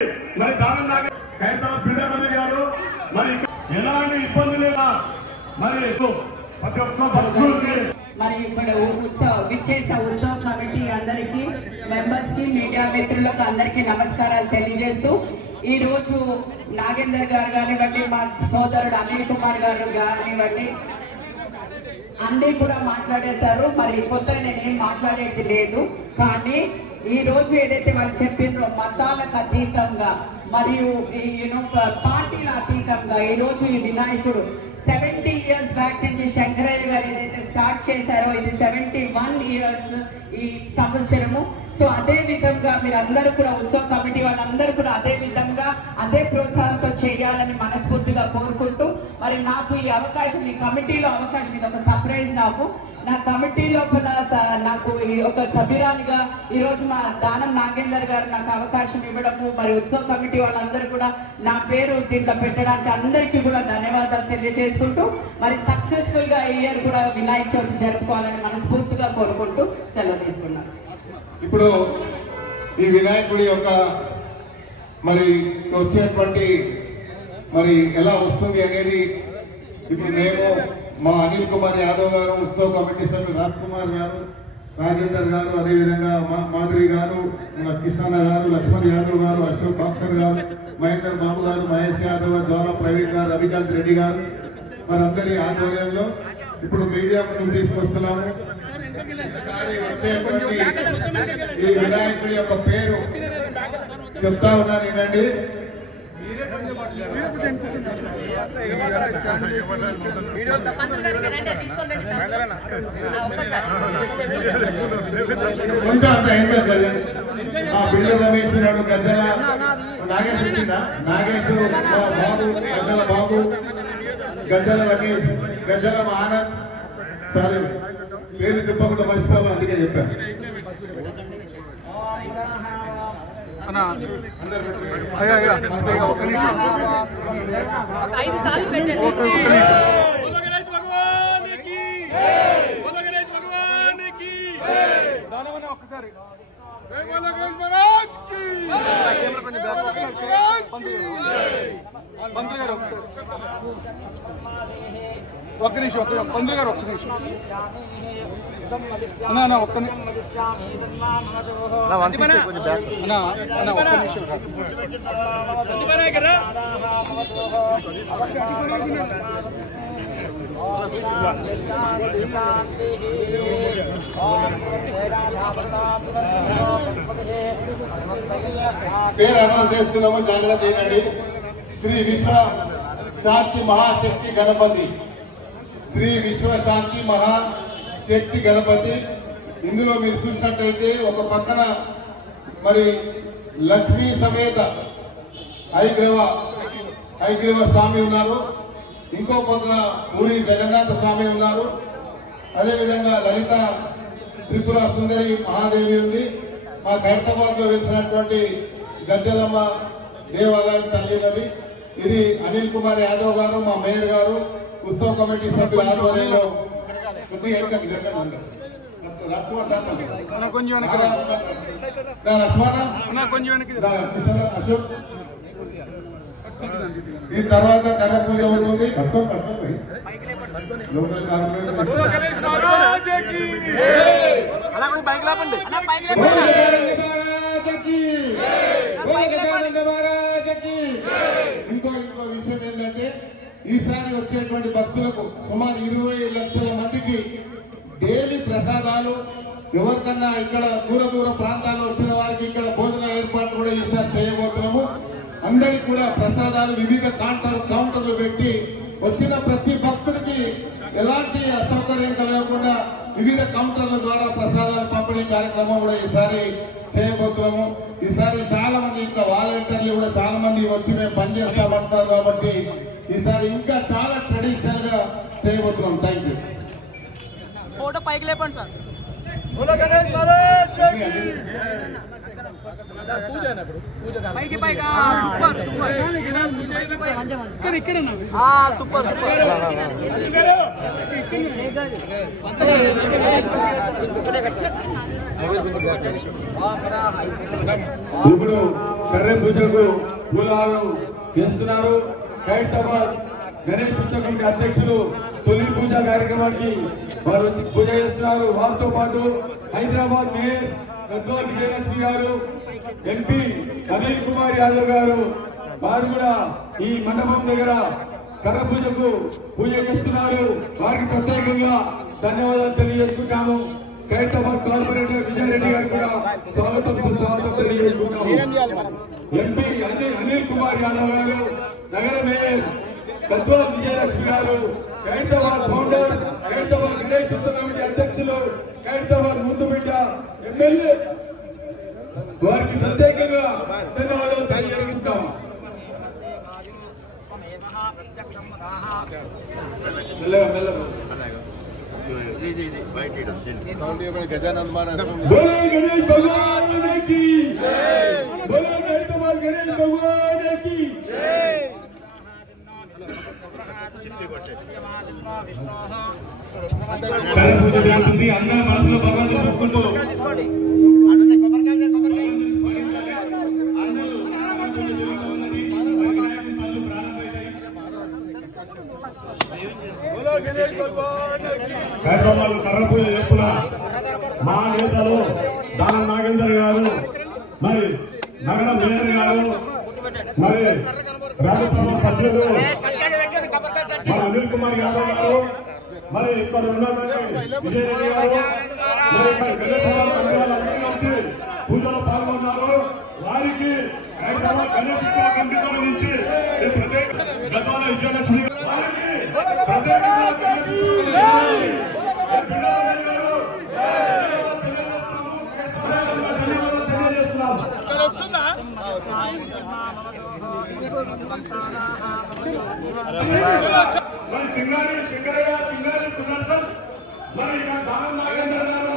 మరి దాని బిడ్డమల్లి గారు మరి ఎలాంటి ఇబ్బంది లేదా మరి ప్రతి ఒక్క మరి ఇక్కడ విచ్చేసిన ఉత్సవ కమిటీ అందరికీ మెంబర్స్ కి మీడియా మిత్రులకు అందరికీ నమస్కారాలు తెలియజేస్తూ ఈ రోజు నాగేందర్ గారు కానివ్వండి, మా సోదరుడు అనిల్ కుమార్ గారు కానివ్వండి, అన్నీ కూడా మాట్లాడేశారు. మరి కొత్తగా నేనేం మాట్లాడేది లేదు. కానీ ఈ రోజు ఏదైతే వాళ్ళు చెప్పినారో మతాలకు అతీతంగా మరియు పార్టీల అతీతంగా ఈ రోజు ఈ వినాయకుడు 70 years బ్యాక్ నుంచి శంకరయ్య గారు ఏదైతే స్టార్ట్ చేశారో ఇది 71 years ఈ సంవత్సరము. సో అదే విధంగా మీరందరూ కూడా ఉత్సవ కమిటీ వాళ్ళందరూ కూడా అదే విధంగా అదే ప్రోత్సాహంతో చేయాలని మనస్ఫూర్తిగా కోరుకుంటూ మరి నాకు ఈ అవకాశం ఈ కమిటీలో అవకాశం ఇది ఒక సర్ప్రైజ్. నా కమిటీ లోపల నాకు ఒక సభ్యురాలిగా ఈ రోజు మా దానం నాగేందర్ గారు నాకు అవకాశం ఇవ్వడము, మరి ఉత్సవ కమిటీ వాళ్ళందరూ కూడా నా పేరు దీంట్లో పెట్టడానికి అందరికీ కూడా ధన్యవాదాలు తెలియజేసుకుంటూ మరి సక్సెస్ఫుల్ గా ఈ ఇయర్ కూడా వినాయక చవితి జరుపుకోవాలని మనస్ఫూర్తిగా కోరుకుంటూ సెలవు తీసుకున్నాను. ఇప్పుడు ఈ వినాయకుడి యొక్క మరి వచ్చేటువంటి మరి ఎలా వస్తుంది అనేది ఇప్పుడు మేము మా అనిల్ కుమార్ యాదవ్ గారు, ఉత్సవ కమిటీ సభ్యులు రాజ్ కుమార్ గారు, రాజేందర్ గారు, అదేవిధంగా మాధురి గారు, కిషన్ గారు, లక్ష్మణ్ యాదవ్ గారు, అశోక్ బాక్సర్ గారు, మహేందర్ బాబు గారు, మహేష్ యాదవ్, జ్వాల ప్రవీణ్ గారు, రవికాంత్ రెడ్డి గారు మనందరి ఆధ్వర్యంలో ఇప్పుడు మీడియా ముందుకు తీసుకొస్తున్నాము. వచ్చేటువంటి ఈ వినాయకుడి యొక్క పేరు చెప్తా ఉన్నాను ఏంటండి. కొంచెం అంత ఏం కలిగింది బిల్లు రమేష్ నాడు, గజ్జల నాగేష్ వచ్చిందా, నాగేష్ బాబు, గజ్జల బాబు, గజ్జల రమేష్, గజ్జల ఆనంద్, సరే పేరు చెప్పకుండా మర్చిపోవాలి అందుకే చెప్పాను. ఒక్క నిమిషం పంతులు గారు ఒక్క నిమిషం అన్న ఒక్క నిమిషం పేరు అనౌన్స్ చేస్తున్నాము, జాగ్రత్త ఏంటండి. శ్రీ విశ్వ శాంతి మహాశక్తి గణపతి, శ్రీ విశ్వశాంతి మహాశక్తి గణపతి. ఇందులో మీరు చూసినట్టయితే ఒక పక్కన మరి లక్ష్మీ సమేత హైగ్రీవ స్వామి ఉన్నారు, ఇంకో పక్కన పూరి జగన్నాథ స్వామి ఉన్నారు, అదేవిధంగా లలిత త్రిపుర సుందరి మహాదేవి ఉంది. మా ఖైరతాబాద్ లో వెలిసినటువంటి గజ్జలమ్మ దేవాలయం తల్లినది. ఇది అనిల్ కుమార్ యాదవ్ గారు, మా మేయర్ గారు, ఉత్సవ కమిటీ సభ్యుల ఆధ్వర్యంలో అశోక్. ఈ తర్వాత కర్ర పూజ ఉంటుంది. ఇంకో విషయం ఏంటంటే ఈసారి వచ్చేటువంటి భక్తులకు సుమారు 20 లక్షల మందికి డైలీ ప్రసాదాలు, ఎవరికన్నా ఇక్కడ దూర ప్రాంతాల్లో వచ్చిన వారికి ఇక్కడ భోజన ఏర్పాటు కూడా ఈసారి చేయబోతున్నాము. అందరికి కూడా ప్రసాదాలు వివిధ కౌంటర్లు పెట్టి వచ్చిన ప్రతి భక్తుడికి ఎలాంటి అసౌకర్యం కలగకుండా వివిధ కౌంటర్ల ద్వారా ప్రసాదాలు పంపిణీ కార్యక్రమం కూడా ఈసారి చేయబోతున్నాము. ఈసారి చాలా మంది ఇంకా వాలంటీర్లు కూడా చాలా మంది వచ్చి మేము పనిచేస్తామంటున్నారు కాబట్టి ఈసారి ఇంకా చాలా ట్రెడిషనల్ గా చేయబోతున్నాం. Thank you. ఫోటో పైకి లేపండి సార్. సూపర్ ఇప్పుడు కర్రె పూజకు పూలహారం చేస్తున్నారు. ఖైరతాబాద్ గణేష్ ఉత్సవ కమిటీ అధ్యక్షులు తొలి పూజ కార్యక్రమానికి వారు వచ్చి పూజ చేస్తున్నారు. వారితో పాటు హైదరాబాద్ మేయర్ గద్వాల్ విజయలక్ష్మి గారు, ఎంపీ అనిల్ కుమార్ యాదవ్ గారు వారు కూడా ఈ మండపం దగ్గర కర్ర పూజకు పూజ చేస్తున్నారు. వారికి ప్రత్యేకంగా ధన్యవాదాలు తెలియజేస్తున్నాము. ఖైరతాబాద్ కార్పొరేటర్ విజయరెడ్డి గారు కూడా స్వాగతం సుస్వాగతం తెలియజేస్తున్నాము. ఎంపీ అనిల్ కుమార్ యాదవ్ గారు, నగర మేయర్ గద్వాల్ విజయలక్ష్మి గారు, ఖైరతాబాద్ ఫౌండర్, ఖైరతాబాద్ గణేష్ ఉత్సవ కమిటీ అధ్యక్షులు, ఖైరతాబాద్ ముందుబిడ్డ ఎమ్మెల్యే వారికి ప్రత్యేకంగా ధన్యవాదాలు తెలియజేస్తున్నాము. गजानंद महाराज बोलो गणेश भगवान की जय, बोलो खैरताबाद गणेश भगवान की जय। పూజ చేస్తుంది. అందరూ మనసులో భగవంతుని చెప్పుకుంటూ హైదరాబాద్ కర్ర పూజ చేస్తున్న మా నేతలు దానం నాగేందర్ గారు, మరి నగర మేయర్ గారు, మరి రాజ్యసభ సభ్యులు మన అనిల్ కుమార్ యాదవ్ గారు, మరి ఇక్కడ ఉన్నటువంటి విజయరెడ్డి గారు, వచ్చి పూజలో పాల్గొన్నారు. వారికి హైదరాబాద్ గణేష్ ఉత్సవ కమిటీ నుంచి గతంలో విజయలక్ష్మి వారికి మరి సింగారి సుదర్శన్, మరి దానం నాగేంద్ర గారు,